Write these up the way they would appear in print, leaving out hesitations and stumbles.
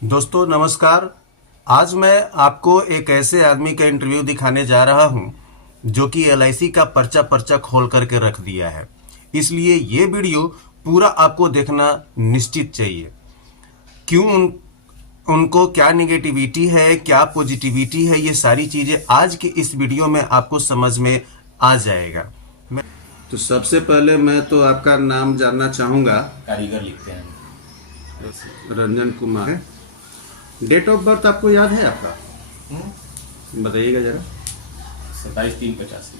दोस्तों नमस्कार। आज मैं आपको एक ऐसे आदमी का इंटरव्यू दिखाने जा रहा हूं जो कि एलआईसी का पर्चा पर्चा खोल करके रख दिया है। इसलिए ये वीडियो पूरा आपको देखना निश्चित चाहिए। क्यों उनको क्या नेगेटिविटी है, क्या पॉजिटिविटी है, ये सारी चीजें आज के इस वीडियो में आपको समझ में आ जाएगा। तो सबसे पहले मैं तो आपका नाम जानना चाहूंगा। कारीगर लिखते हैं। रंजन कुमार है। डेट ऑफ बर्थ आपको याद है आपका? बताइएगा जरा। 27/3/85।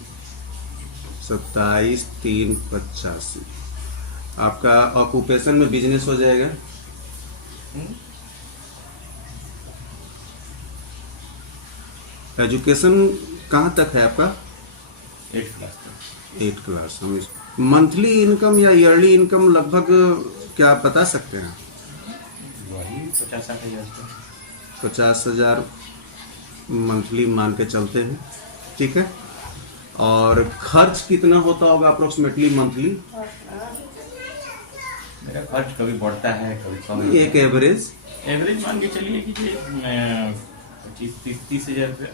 27/3/85। आपका ऑक्यूपेशन में बिजनेस हो जाएगा? एजुकेशन कहाँ तक है आपका? 8th क्लास तक। 8th class. मंथली इनकम या ईयरली इनकम लगभग क्या आप बता सकते हैं? वही 50-60 हज़ार। 50,000 मंथली मान के चलते हैं, ठीक है। और खर्च कितना होता होगा अप्रोक्सीमेटली मंथली? मेरा खर्च कभी बढ़ता है कभी कम। एक एवरेज मान के चलिए कि 25-30 हज़ार रुपया।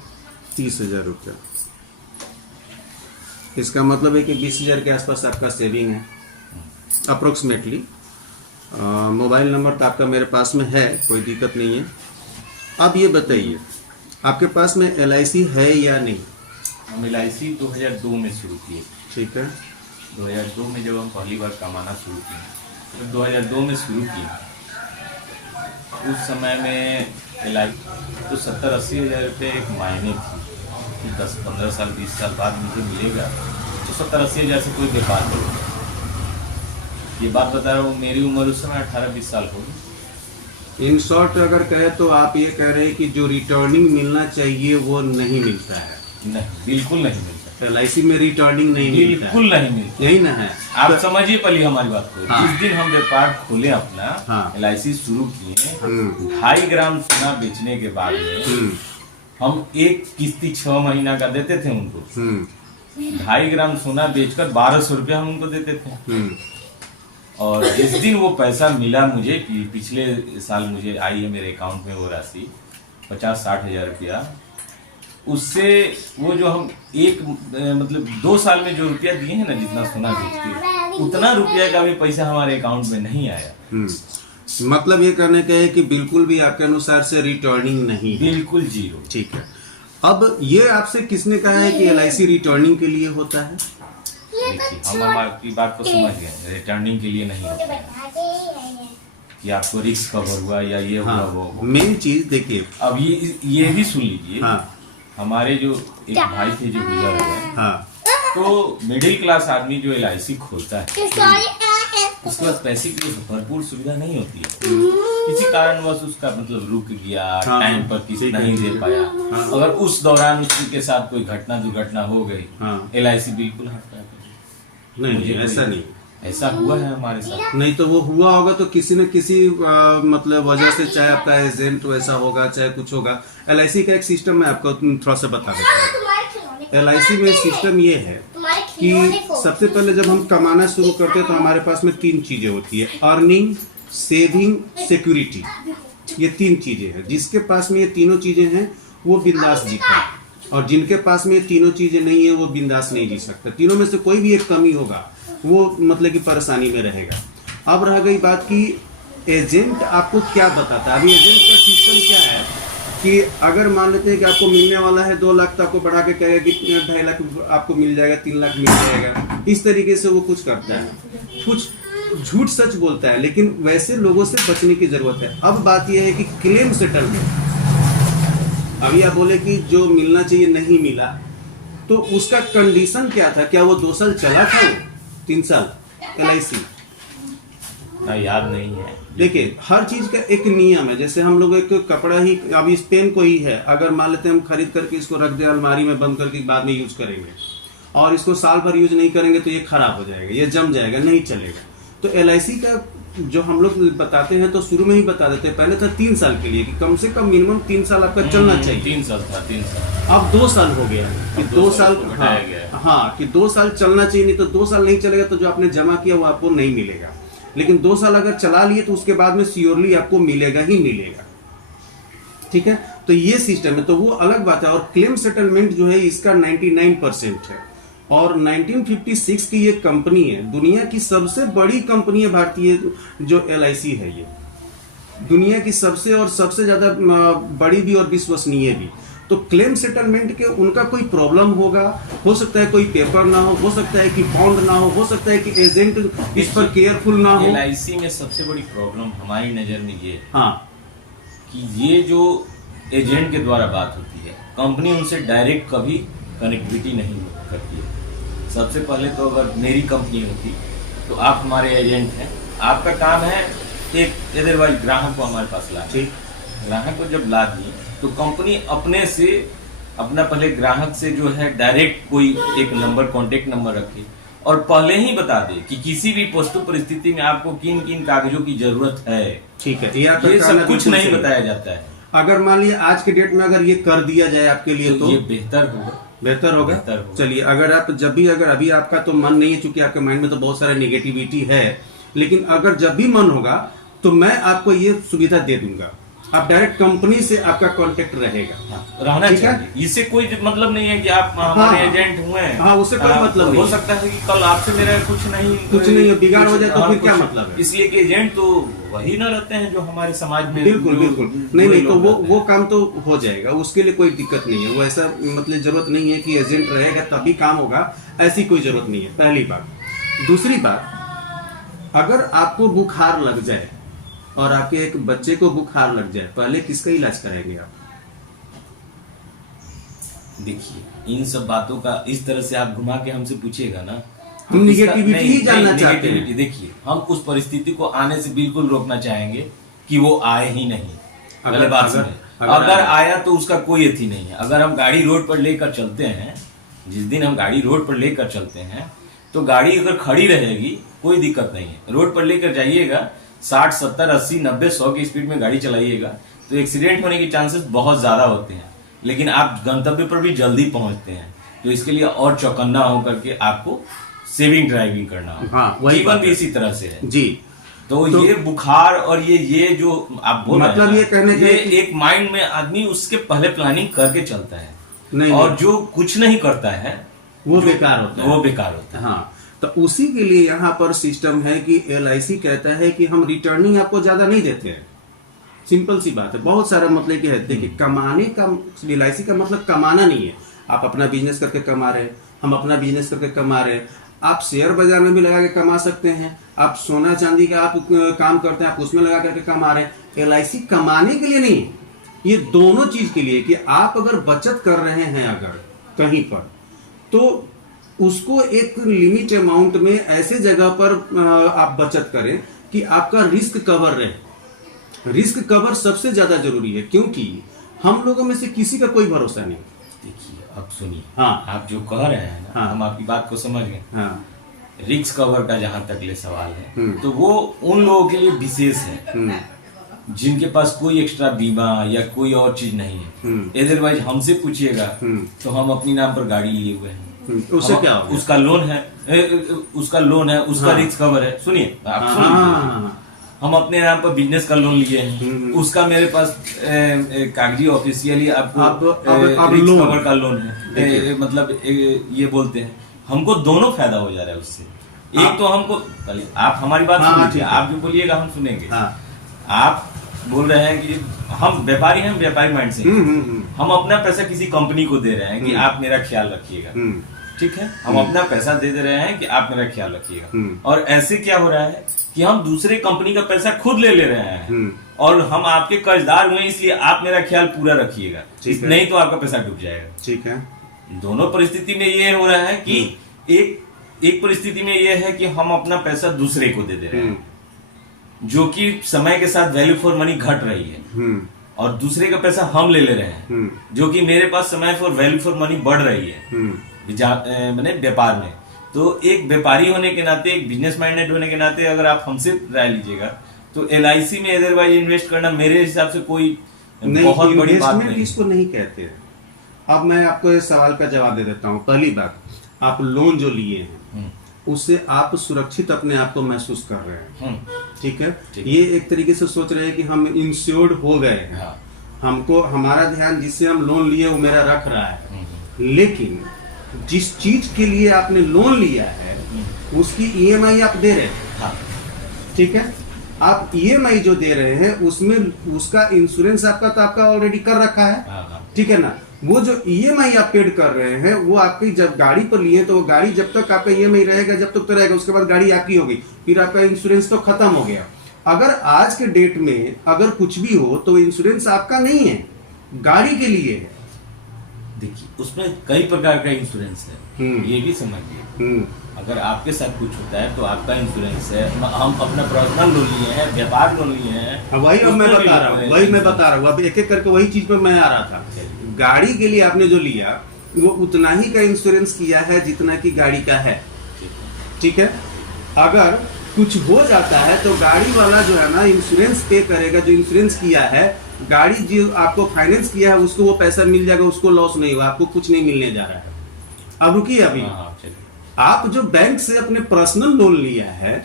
30,000 रुपया। इसका मतलब है कि 20,000 के आसपास आपका सेविंग है अप्रोक्सीमेटली। मोबाइल नंबर तो आपका मेरे पास में है, कोई दिक्कत नहीं है। अब ये बताइए, आपके पास में एलआईसी है या नहीं? हम LIC 2002 में शुरू किए। ठीक है। 2002 में जब हम पहली बार कमाना शुरू किए, तो 2002 में शुरू किए। उस समय में LIC तो 70-80 हज़ार रुपये एक मायने थी। 10-15 साल 20 साल बाद मुझे मिलेगा तो 70-80 हज़ार से कोई व्यापार नहीं। ये बात बता रहा हूँ, मेरी उम्र उस समय 18-20 साल होगी। इन शॉर्ट अगर कहे तो आप ये कह रहे हैं कि जो रिटर्निंग मिलना चाहिए वो नहीं मिलता है। नहीं, बिल्कुल नहीं मिलता। एलआईसी में रिटर्निंग नहीं मिलता है। बिल्कुल नहीं मिलता। यही ना है? आप समझिए पहले हमारी बात को। हाँ। जिस दिन हम व्यापार खोले अपना, हाँ। LIC शुरू किए, 2.5 ग्राम सोना बेचने के बाद में हम एक किस्ती 6 महीना का देते थे उनको। 2.5 ग्राम सोना बेचकर 1200 रुपया हम उनको देते थे। और जिस दिन वो पैसा मिला मुझे, कि पिछले साल मुझे आई है मेरे अकाउंट में वो राशि 50-60 हज़ार रुपया, उससे वो जो हम मतलब 2 साल में जो रुपया दिए हैं ना, जितना सोना बेच के, उतना रुपया का भी पैसा हमारे अकाउंट में नहीं आया। मतलब ये करने का है कि बिल्कुल भी आपके अनुसार से रिटर्निंग नहीं है। बिल्कुल जीरो। ठीक है। अब ये आपसे किसने कहा है कि एलआईसी रिटर्निंग के लिए होता है? देखिए, हम आपकी बात को समझ गए। रिटर्निंग के लिए नहीं होता है कि आपको रिस्क कवर हुआ या ये हुआ वो। मेन चीज देखिए, अब ये भी सुन लीजिए। हाँ। हमारे जो एक भाई थे जो गुजर गए, हाँ। तो मिडिल क्लास आदमी जो LIC खोलता है, उसके पास पैसे की भरपूर सुविधा नहीं होती है। किसी कारणवश उसका मतलब रुक गया, टाइम पर किसी नहीं दे पाया। अगर उस दौरान उसके के साथ कोई दुर्घटना हो गई, LIC बिल्कुल हटता है। नहीं, ऐसा नहीं। ऐसा हुआ है हमारे साथ। नहीं तो वो हुआ होगा तो किसी न किसी मतलब वजह से, चाहे आपका एजेंट वैसा होगा, चाहे कुछ होगा। एलआईसी का एक सिस्टम मैं आपको थोड़ा सा बता देता हूँ। एलआईसी में सिस्टम ये है कि सबसे पहले जब हम कमाना शुरू करते हैं तो हमारे पास में 3 चीजें होती है: अर्निंग, सेविंग, सिक्योरिटी। ये 3 चीजें हैं। जिसके पास में ये तीनों चीजें हैं वो बिंदास जीता है, और जिनके पास में ये तीनों चीजें नहीं है वो बिंदास नहीं जी सकता। तीनों में से कोई भी एक कमी होगा वो मतलब कि परेशानी में रहेगा। अब रह गई बात कि एजेंट आपको क्या बताता है। अभी एजेंट का सिस्टम क्या है कि अगर मान लेते हैं कि आपको मिलने वाला है 2 लाख, तो आपको बढ़ा के कहेगा कि 2.5 लाख आपको मिल जाएगा, 3 लाख मिल जाएगा। इस तरीके से वो कुछ करता है, कुछ झूठ सच बोलता है। लेकिन वैसे लोगों से बचने की जरूरत है। अब बात यह है कि क्लेम सेटलमेंट, अभी आप बोले कि जो मिलना चाहिए नहीं मिला, तो उसका कंडीशन क्या था? क्या वो 2 साल चला था, 3 साल LIC? याद नहीं है। देखिए, हर चीज का एक नियम है। जैसे हम लोग एक कपड़ा ही, अब इस पेन को ही है, अगर मान लेते हैं हम खरीद करके इसको रख दे अलमारी में बंद करके, बाद में यूज करेंगे और इसको साल भर यूज नहीं करेंगे तो ये खराब हो जाएगा, ये जम जाएगा, नहीं चलेगा। तो LIC का जो हम लोग बताते हैं तो शुरू में ही बता देते हैं। पहले था 3 साल के लिए कि कम से कम मिनिमम 3 साल आपका चलना चाहिए। 3 साल था, 3 साल। अब 2 साल हो गया कि 2 साल, हाँ कि 2 साल चलना चाहिए। नहीं तो 2 साल नहीं चलेगा तो जो आपने जमा किया वो आपको नहीं मिलेगा। लेकिन 2 साल अगर चला लिए तो उसके बाद में श्योरली आपको मिलेगा ही मिलेगा। ठीक है, तो ये सिस्टम है, तो वो अलग बात है। और क्लेम सेटलमेंट जो है इसका 99% है। और 1956 की ये कंपनी है, दुनिया की सबसे बड़ी कंपनी है भारतीय जो LIC है, ये दुनिया की सबसे ज्यादा बड़ी भी और विश्वसनीय भी। तो क्लेम सेटलमेंट के उनका कोई प्रॉब्लम होगा, हो सकता है कोई पेपर ना हो सकता है कि बॉन्ड ना हो सकता है कि एजेंट इस पर केयरफुल ना हो। LIC में सबसे बड़ी प्रॉब्लम हमारी नजर में ये हाँ कि ये जो एजेंट के द्वारा बात होती है, कंपनी उनसे डायरेक्ट कभी कनेक्टिविटी नहीं करती है। सबसे पहले तो अगर मेरी कंपनी होती तो आप हमारे एजेंट हैं, आपका काम है एक अदरवाइज ग्राहक को हमारे पास लाना। ग्राहक को जब ला दिए तो कंपनी अपने से अपना पहले ग्राहक से जो है डायरेक्ट कोई एक नंबर, कॉन्टेक्ट नंबर रखे और पहले ही बता दे कि किसी भी वस्तु परिस्थिति में आपको किन किन कागजों की जरूरत है। ठीक है, ये सब कुछ नहीं बताया जाता है। अगर मान लिया आज के डेट में अगर ये कर दिया जाए आपके लिए तो ये बेहतर होगा। बेहतर होगा। चलिए, अगर आप जब भी, अगर अभी आपका तो मन नहीं है, चूंकि आपके माइंड में तो बहुत सारा नेगेटिविटी है, लेकिन अगर जब भी मन होगा तो मैं आपको ये सुविधा दे दूंगा। आप डायरेक्ट कंपनी से आपका कांटेक्ट रहेगा। रहना चाहिए, इससे कोई मतलब नहीं है कि आप हमारे एजेंट हुए हैं। हाँ, उससे कोई मतलब नहीं। हो सकता है कि कल आपसे मेरा कुछ नहीं बिगाड़ हो जाए तो फिर क्या मतलब है। इसलिए कि एजेंट तो वही ना रहते हैं जो हमारे समाज में। बिल्कुल नहीं तो वो काम तो हो जाएगा, उसके लिए कोई दिक्कत नहीं है। वो ऐसा मतलब जरूरत नहीं है कि एजेंट रहेगा तभी काम होगा, ऐसी कोई जरूरत नहीं है, पहली बात। दूसरी बात, अगर आपको बुखार लग जाए और आपके एक बच्चे को बुखार लग जाए, पहले किसका इलाज कराएंगे आप? देखिए, इन सब बातों का इस तरह से आप घुमा के हमसे पूछिएगा ना, हम निगेटिविटी ही जानना चाहते हैं। देखिए, हम उस परिस्थिति को आने से बिल्कुल रोकना चाहेंगे कि वो आए ही नहीं। अगर आया तो उसका कोई अथी नहीं है। अगर हम गाड़ी रोड पर लेकर चलते हैं, जिस दिन हम गाड़ी रोड पर लेकर चलते हैं तो गाड़ी अगर खड़ी रहेगी कोई दिक्कत नहीं है। रोड पर लेकर जाइएगा, 60, 70, 80, 90, 100 की स्पीड में गाड़ी चलाइएगा तो एक्सीडेंट होने के चांसेस बहुत ज्यादा होते हैं। लेकिन आप गंतव्य पर भी जल्दी पहुंचते हैं, तो इसके लिए और चौकन्ना होकर के आपको सेविंग ड्राइविंग करना होगा। हाँ, जीवन भी इसी तरह से है जी। तो ये बुखार और ये जो आप बोल मतलब रहे हैं, ये कहने के एक माइंड में आदमी उसके पहले प्लानिंग करके चलता है नहीं, और जो कुछ नहीं करता है वो बेकार होता है। हाँ, तो उसी के लिए यहाँ पर सिस्टम है कि LIC कहता है कि हम रिटर्निंग आपको ज्यादा नहीं देते हैं। सिंपल सी बात है, बहुत सारा मतलब क्या है। देखिए, कमाने का LIC का मतलब कमाना नहीं है। आप अपना बिजनेस करके कमा रहे हैं, हम अपना बिजनेस करके कमा रहे हैं। आप शेयर बाजार में भी लगा के कमा सकते हैं, आप सोना चांदी का आप काम करते हैं, आप उसमें लगा करके कमा रहे हैं। LIC कमाने के लिए नहीं है, ये दोनों चीज के लिए कि आप अगर बचत कर रहे हैं अगर कहीं पर, तो उसको एक लिमिट अमाउंट में ऐसे जगह पर आप बचत करें कि आपका रिस्क कवर रहे। रिस्क कवर सबसे ज्यादा जरूरी है, क्योंकि हम लोगों में से किसी का कोई भरोसा नहीं। देखिए, अब सुनिए। हाँ, आप जो कह रहे हैं ना, हाँ, हम आपकी बात को समझ गए। हाँ, रिस्क कवर का जहां तक ले सवाल है तो वो उन लोगों के लिए विशेष है जिनके पास कोई एक्स्ट्रा बीमा या कोई और चीज नहीं है। अदरवाइज हमसे पूछिएगा तो हम अपनी नाम पर गाड़ी लिए हुए हैं, उससे क्या होगा? उसका लोन है, उसका रिस्क कवर है। सुनिए, आप सुनिए, हम अपने नाम पर बिजनेस का लोन लिए हैं, उसका मेरे पास कागजी ऑफिशियली आपको रिस्क कवर का लोन है। मतलब ये बोलते हैं, हमको दोनों फायदा हो जा रहा है उससे। एक तो हमको, आप हमारी बात सुनिए, आप जो बोलिएगा हम सुनेंगे। आप बोल रहे हैं कि हम व्यापारी हैं, व्यापारी माइंड से हम अपना पैसा किसी कंपनी को दे रहे हैं कि आप मेरा ख्याल रखिएगा। ठीक है, हम अपना पैसा दे रहे हैं कि आप मेरा ख्याल रखिएगा। और ऐसे क्या हो रहा है कि हम दूसरे कंपनी का पैसा खुद ले रहे हैं और हम आपके कर्जदार हुए, इसलिए आप मेरा ख्याल पूरा रखिएगा, नहीं तो आपका पैसा डूब जाएगा। ठीक है, दोनों परिस्थिति में ये हो रहा है कि एक परिस्थिति में ये है कि हम अपना पैसा दूसरे को दे रहे हैं, जो कि समय के साथ वैल्यू फॉर मनी घट रही है, और दूसरे का पैसा हम ले रहे हैं जो कि मेरे पास समय फॉर वैल्यू फॉर मनी बढ़ रही है मैंने व्यापार में। तो एक व्यापारी होने के नाते, एक बिजनेस माइंडेड होने के नाते अगर आप हमसे राय लीजिएगा तो LIC में अदरवाइज इन्वेस्ट करना मेरे हिसाब से कोई बहुत बड़ी बात नहीं। इसको नहीं कहते। अब मैं आपको इस सवाल का जवाब दे देता हूँ। पहली बात, आप लोन जो लिए हैं उससे आप सुरक्षित अपने आप को महसूस कर रहे हैं। ठीक है, ये एक तरीके से सोच रहे हैं कि हम इंश्योर्ड हो गए हैं। हमको हमारा ध्यान जिससे हम लोन लिए वो मेरा रख रहा है, लेकिन जिस चीज के लिए आपने लोन लिया है उसकी ईएमआई आप दे रहे हैं। हाँ। ठीक है, आप ईएमआई जो दे रहे हैं उसमें उसका इंश्योरेंस आपका ऑलरेडी कर रखा है। हाँ। ठीक है ना, वो जो ईएमआई आप पेड कर रहे हैं वो आपकी जब गाड़ी पर लिए तो वो गाड़ी जब तक आपका ईएमआई रहेगा जब तक तो रहेगा, उसके बाद गाड़ी आपकी होगी, फिर आपका इंश्योरेंस तो खत्म हो गया। अगर आज के डेट में अगर कुछ भी हो तो इंश्योरेंस आपका नहीं है, गाड़ी के लिए है। देखिए उसमें कई प्रकार का इंश्योरेंस है, ये भी समझिए। अगर आपके साथ कुछ होता है तो आपका इंश्योरेंस है। हम अपना पर्सनल लोन लिए हैं, व्यापार लोन लिए हैं, वही अब मैं बता रहा हूँ अब एक एक करके वही चीज पे मैं आ रहा था। गाड़ी के लिए आपने जो लिया वो उतना ही का इंश्योरेंस किया है जितना की गाड़ी का है। ठीक है, अगर कुछ हो जाता है तो गाड़ी वाला जो है ना इंश्योरेंस पे करेगा, जो इंश्योरेंस किया है, गाड़ी जो आपको फाइनेंस किया है उसको वो पैसा मिल जाएगा, उसको लॉस नहीं होगा, आपको कुछ नहीं मिलने जा रहा है। अब रुकिए, अभी आप जो बैंक से अपने पर्सनल लोन लिया है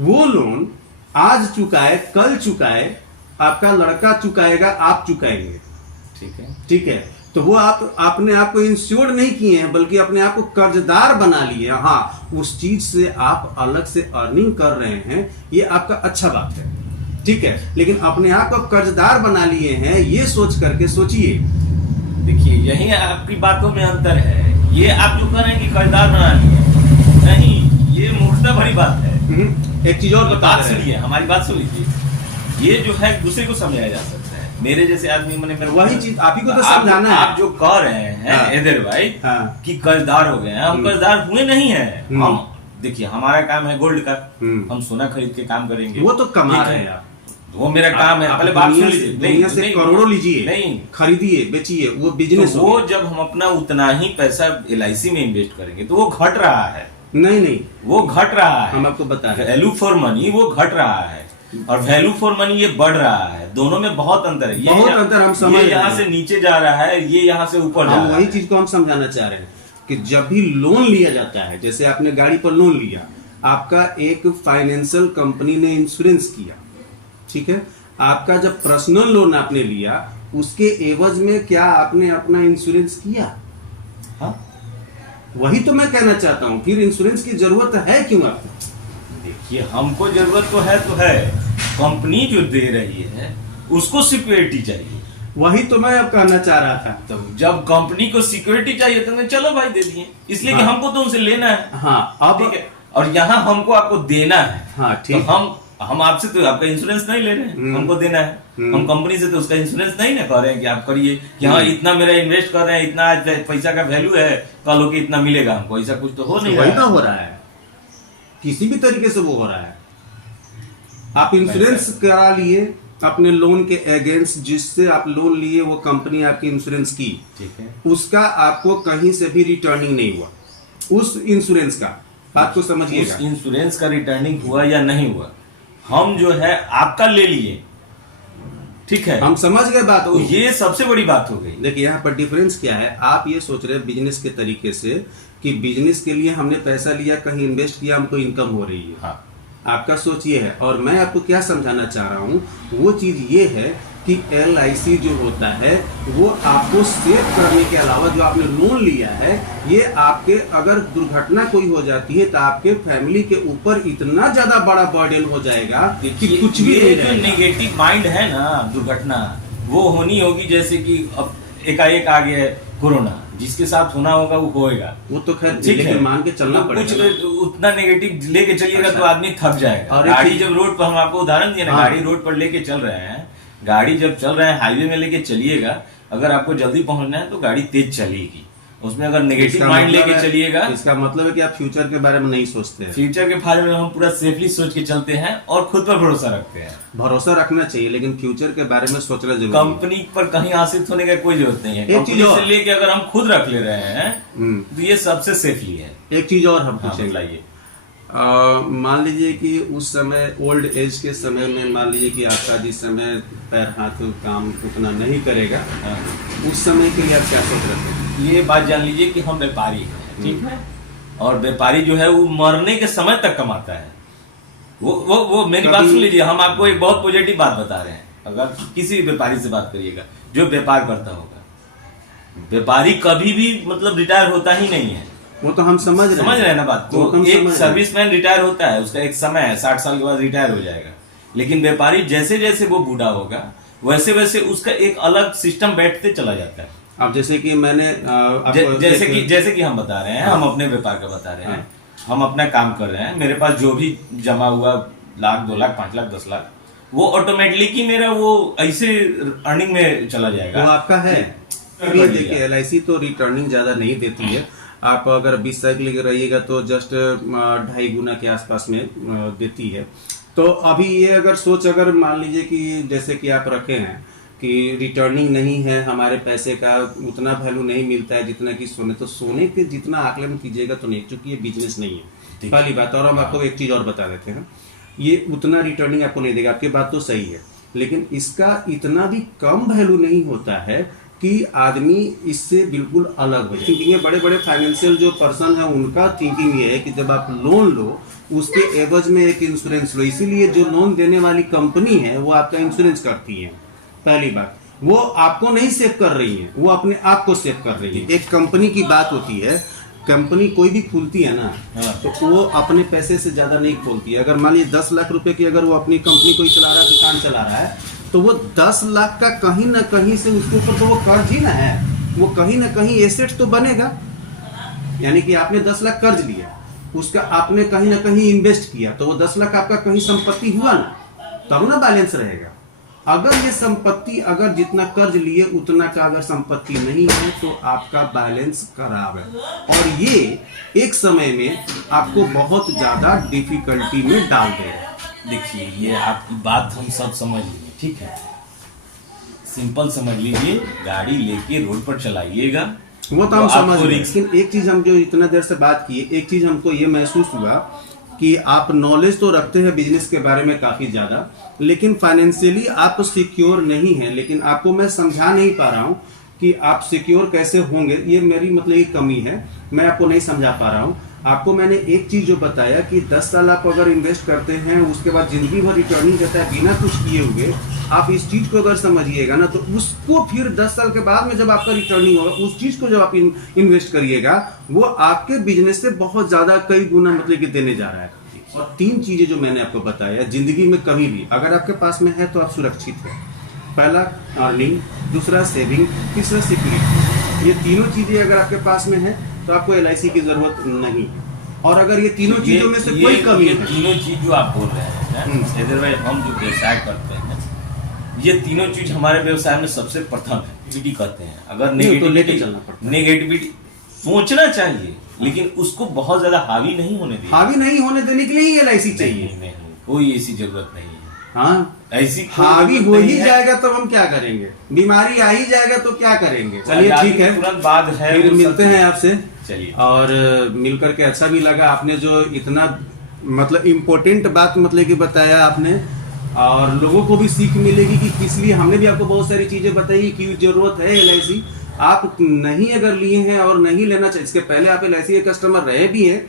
वो लोन आज चुकाए कल चुकाए, आपका लड़का चुकाएगा, आप चुकाएंगे। ठीक है, तो वो आपने आपको इंश्योर्ड नहीं किए हैं बल्कि अपने आप को कर्जदार बना लिए। हाँ, उस चीज से आप अलग से अर्निंग कर रहे हैं, ये आपका अच्छा बात है। ठीक है, लेकिन अपने आप को कर्जदार बना लिए हैं, ये सोच करके सोचिए। देखिए यही आपकी बातों में अंतर है। ये आप जो कर रहे हैं कि कर्जदार बना लिए, नहीं, ये मूर्खता भरी बात है। एक चीज और बात सुनिए, हमारी बात सुन लीजिए। ये जो है दूसरे को समझाया जा सकता है, मेरे जैसे आदमी मैंने वही चीज आप ही को तो समझाना है। आप जो कह रहे हैं इधर भाई कि कर्जदार हो गए हैं, हम कर्जदार हुए नहीं है। हम देखिए हमारा काम है गोल्ड का, हम सोना खरीद के काम करेंगे, वो तो कमा रहे हैं आप, वो मेरा काम है। पहले बात सुन लीजिए, दुनिया से करोड़ों लीजिए, नहीं खरीदिए बेचिए, वो बिजनेस। तो वो जब हम अपना उतना ही पैसा LIC में इन्वेस्ट करेंगे तो वो घट रहा है। नहीं, वो घट रहा है। हम आपको बता रहे हैं, वैल्यू फॉर मनी वो घट रहा है और वैल्यू फॉर मनी ये बढ़ रहा है। दोनों में बहुत अंतर है। बहुत अंतर हम समझ रहे हैं। यहाँ से नीचे जा रहा है, ये यहाँ से ऊपर जा रहा है। वही चीज को हम समझाना चाह रहे हैं कि जब भी लोन लिया जाता है, जैसे आपने गाड़ी पर लोन लिया, आपका एक फाइनेंशियल कंपनी ने इंश्योरेंस किया। ठीक है, आपका जब पर्सनल लोन आपने लिया उसके एवज में क्या आपने अपना इंश्योरेंस किया? हाँ? वही तो मैं कहना चाहता हूँ, फिर इंश्योरेंस की जरूरत है क्यों आपको? देखिए हमको जरूरत तो है, कंपनी जो दे रही है उसको सिक्योरिटी चाहिए। वही तो मैं अब कहना चाह रहा था। तो जब कंपनी को सिक्योरिटी चाहिए तो चलो भाई दे दिए, इसलिए कि हमको तो उनसे लेना है। हाँ, अब ठीक है, और यहाँ हमको आपको देना है। हाँ, ठीक। तो हम आपसे तो आपका इंश्योरेंस नहीं ले रहे हैं, हमको देना है। हम कंपनी से तो उसका इंश्योरेंस नहीं ना कर रहे हैं कि आप करिए कि हाँ इतना मेरा इन्वेस्ट कर रहे हैं, इतना आज पैसा का वैल्यू है, कल होके इतना मिलेगा हमको, ऐसा कुछ तो हो नहीं रहा है। वही तो हो रहा है, किसी भी तरीके से वो हो रहा है। आप इंश्योरेंस करा लिए अपने लोन के अगेंस्ट, जिससे आप लोन लिए वो कंपनी आपकी इंश्योरेंस की, ठीक है, उसका आपको कहीं से भी रिटर्निंग नहीं हुआ उस इंश्योरेंस का। आपको समझिएगा, उस इंश्योरेंस का रिटर्निंग हुआ या नहीं हुआ, हम जो है आपका ले लिए, ठीक है, हम समझ गए बात। तो ये सबसे बड़ी बात हो गई। देखिए यहाँ पर डिफरेंस क्या है, आप ये सोच रहे हैं बिजनेस के तरीके से कि बिजनेस के लिए हमने पैसा लिया, कहीं इन्वेस्ट किया, हमको इनकम हो रही है। हाँ। आपका सोच ये है, और मैं आपको क्या समझाना चाह रहा हूँ वो चीज ये है कि LIC जो होता है वो आपको सेव करने के अलावा जो आपने लोन लिया है, ये आपके अगर दुर्घटना कोई हो जाती है तो आपके फैमिली के ऊपर इतना ज्यादा बड़ा बर्डन हो जाएगा कि कुछ भी नहीं रहेगा। नेगेटिव माइंड है ना, दुर्घटना वो होनी होगी। जैसे कि अब एकाएक आ गया कोरोना, जिसके साथ होना होगा वो होएगा, वो तो खैर लेकिन मान के चलना पड़ेगा। कुछ उतना नेगेटिव लेके चलिएगा तो आदमी थक जाएगा। गाड़ी जब रोड पर, हम आपको उदाहरण दिए ना, गाड़ी रोड पर लेके चल रहे हैं, गाड़ी जब चल रहे हैं हाईवे में लेके चलिएगा, अगर आपको जल्दी पहुंचना है तो गाड़ी तेज चलेगी। उसमें अगर नेगेटिव माइंड लेके चलिएगा, इसका मतलब है कि आप फ्यूचर के बारे में नहीं सोचते हैं। फ्यूचर के बारे में हम पूरा सेफली सोच के चलते हैं और खुद पर भरोसा रखते हैं। भरोसा रखना चाहिए, लेकिन फ्यूचर के बारे में सोचना जरूरी है। कंपनी पर कहीं आश्रित होने का कोई जरूरत नहीं है। कंपनी से लेके अगर हम खुद रख ले रहे हैं तो ये सबसे सेफली है। एक चीज और हम पूछेंगे, मान लीजिए कि उस समय ओल्ड एज के समय में, मान लीजिए कि आपका जिस समय पैर हाथ काम उतना नहीं करेगा, उस समय के लिए आप क्या सोच रहे थे? ये बात जान लीजिए कि हम व्यापारी हैं, ठीक है, और व्यापारी जो है वो मरने के समय तक कमाता है। वो मेरी बात सुन लीजिए, हम आपको एक बहुत पॉजिटिव बात बता रहे हैं अगर किसी भी व्यापारी से बात करिएगा जो व्यापार करता होगा, व्यापारी कभी भी मतलब रिटायर होता ही नहीं है। वो तो हम समझ रहे हैं ना बात को। एक सर्विसमैन रिटायर होता है, उसका एक समय है, 60 साल के बाद रिटायर हो जाएगा। लेकिन व्यापारी जैसे जैसे वो बूढ़ा होगा वैसे वैसे उसका एक अलग सिस्टम बैठते चला जाता है। अब जैसे कि मैंने जैसे कि हम बता रहे हैं, हम अपने व्यापार का बता रहे हैं, हम अपना काम कर रहे हैं, मेरे पास जो भी जमा हुआ 1 लाख 2 लाख 5 लाख 10 लाख वो ऑटोमेटिकली मेरा वो ऐसे अर्निंग में चला जाएगा। वो आपका है। देखिए LIC तो रिटर्निंग ज्यादा नहीं देती है। आप अगर 20 साल के लिए रहिएगा तो जस्ट 2.5 गुना के आसपास में देती है। तो अभी ये अगर सोच अगर मान लीजिए कि जैसे कि आप रखे हैं कि रिटर्निंग नहीं है, हमारे पैसे का उतना वैल्यू नहीं मिलता है जितना कि सोने, तो सोने के जितना आकलन कीजिएगा तो नहीं, क्योंकि ये बिजनेस नहीं है पहली बात। और हम आपको एक चीज और बता देते हैं, ये उतना रिटर्निंग आपको नहीं देगा। आपकी बात तो सही है, लेकिन इसका इतना भी कम वैल्यू नहीं होता है कि आदमी इससे बिल्कुल अलग हो जाए। थिंकिंग है, बड़े बड़े फाइनेंशियल जो पर्सन है उनका थिंकिंग ये है कि जब आप लोन लो उसके एवज में एक इंश्योरेंस लो, इसीलिए जो लोन देने वाली कंपनी है वो आपका इंश्योरेंस करती है। पहली बात, वो आपको नहीं सेव कर रही है, वो अपने आप को सेव कर रही है। एक कंपनी की बात होती है, कंपनी कोई भी खुलती है ना तो वो अपने पैसे से ज्यादा नहीं खोलती है। अगर मान लीजिए 10 लाख रुपए की अगर वो अपनी कंपनी कोई चला रहा है, दुकान चला रहा है, तो वो 10 लाख का कहीं ना कहीं से उसके ऊपर तो वो कर्ज ही ना है, वो कहीं ना कहीं एसेट तो बनेगा। यानी कि आपने 10 लाख कर्ज लिया, उसका आपने कहीं ना कहीं इन्वेस्ट किया, तो वो 10 लाख आपका कहीं संपत्ति हुआ ना, तब ना बैलेंस रहेगा। अगर ये संपत्ति अगर जितना कर्ज लिए उतना का अगर संपत्ति नहीं है तो आपका बैलेंस खराब है, और ये एक समय में आपको बहुत ज्यादा डिफिकल्टी में डाल देगा। देखिए, ये आपकी बात हम सब समझ लिए, ठीक है, सिंपल समझ लीजिए, गाड़ी लेके रोड पर चलाइएगा, वो तो हम समझ रहे हैं। लेकिन एक चीज हम जो इतना देर से बात किए, एक चीज हमको ये महसूस हुआ कि आप नॉलेज तो रखते हैं बिजनेस के बारे में काफी ज्यादा, लेकिन फाइनेंशियली आप सिक्योर नहीं है। लेकिन आपको मैं समझा नहीं पा रहा हूं कि आप सिक्योर कैसे होंगे, ये मेरी मतलब एक कमी है, मैं आपको नहीं समझा पा रहा हूं। आपको मैंने एक चीज जो बताया कि 10 साल आप अगर इन्वेस्ट करते हैं, उसके बाद जिंदगी भर रिटर्निंग देता है बिना कुछ किए हुए, आप इस चीज को अगर समझिएगा ना, तो उसको फिर 10 साल के बाद में जब आपका रिटर्निंग होगा, उस चीज को जब आप इन्वेस्ट करिएगा, वो आपके बिजनेस से बहुत ज्यादा कई गुना मतलब कि देने जा रहा है। और 3 चीजें जो मैंने आपको बताया, जिंदगी में कभी भी अगर आपके पास में है तो आप सुरक्षित है। पहला अर्निंग, दूसरा सेविंग, तीसरा सिक्योरिटी। ये तीनों चीजें अगर आपके पास में है तो आपको LIC की जरूरत नहीं है। और अगर ये तीनों चीजों में से कोई कमी है, तीनों चीज जो आप बोल रहे हैं, अदरवाइज हम जो व्यवसाय करते हैं, ये तीनों चीज हमारे व्यवसाय में सबसे प्रथम है, पीटी कहते हैं। अगर नेगेटिविटी सोचना चाहिए, लेकिन उसको बहुत ज्यादा हावी नहीं होने देने के लिए ही LIC चाहिए। नहीं, कोई ऐसी जरूरत नहीं है। हाँ, ऐसी हावी हो ही जाएगा तो हम क्या करेंगे, बीमारी आ ही जाएगा तो क्या करेंगे। चलिए ठीक है, तुरंत बाद है, फिर मिलते हैं आपसे। चलिए, और मिलकर के अच्छा भी लगा। आपने जो इतना मतलब इम्पोर्टेंट बात मतलब कि बताया आपने, और लोगों को भी सीख मिलेगी कि किस लिए हमने भी आपको बहुत सारी चीजें बताई कि जरूरत है LIC। आप नहीं अगर लिए हैं और नहीं लेना चाहिए, इसके पहले आप LIC के कस्टमर रहे भी हैं,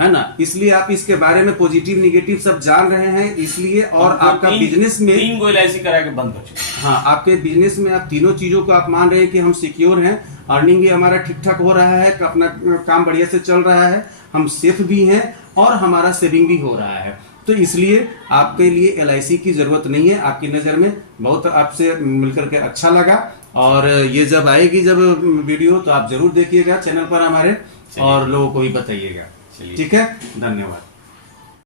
है ना, इसलिए आप इसके बारे में पॉजिटिव निगेटिव सब जान रहे हैं, इसलिए। और आपका बिजनेस में 3 गो LIC करा के बंद कर चुके। हाँ, आपके बिजनेस में आप तीनों चीजों को आप मान रहे हैं कि हम सिक्योर हैं, अर्निंग भी हमारा ठीक ठाक हो रहा है, अपना काम बढ़िया से चल रहा है, हम सेफ भी हैं और हमारा सेविंग भी हो रहा है। तो इसलिए आपके लिए LIC की जरूरत नहीं है आपकी नजर में। बहुत आपसे मिलकर के अच्छा लगा, और ये जब आएगी जब वीडियो तो आप जरूर देखिएगा चैनल पर हमारे, और लोगों को भी बताइएगा। ठीक है, धन्यवाद।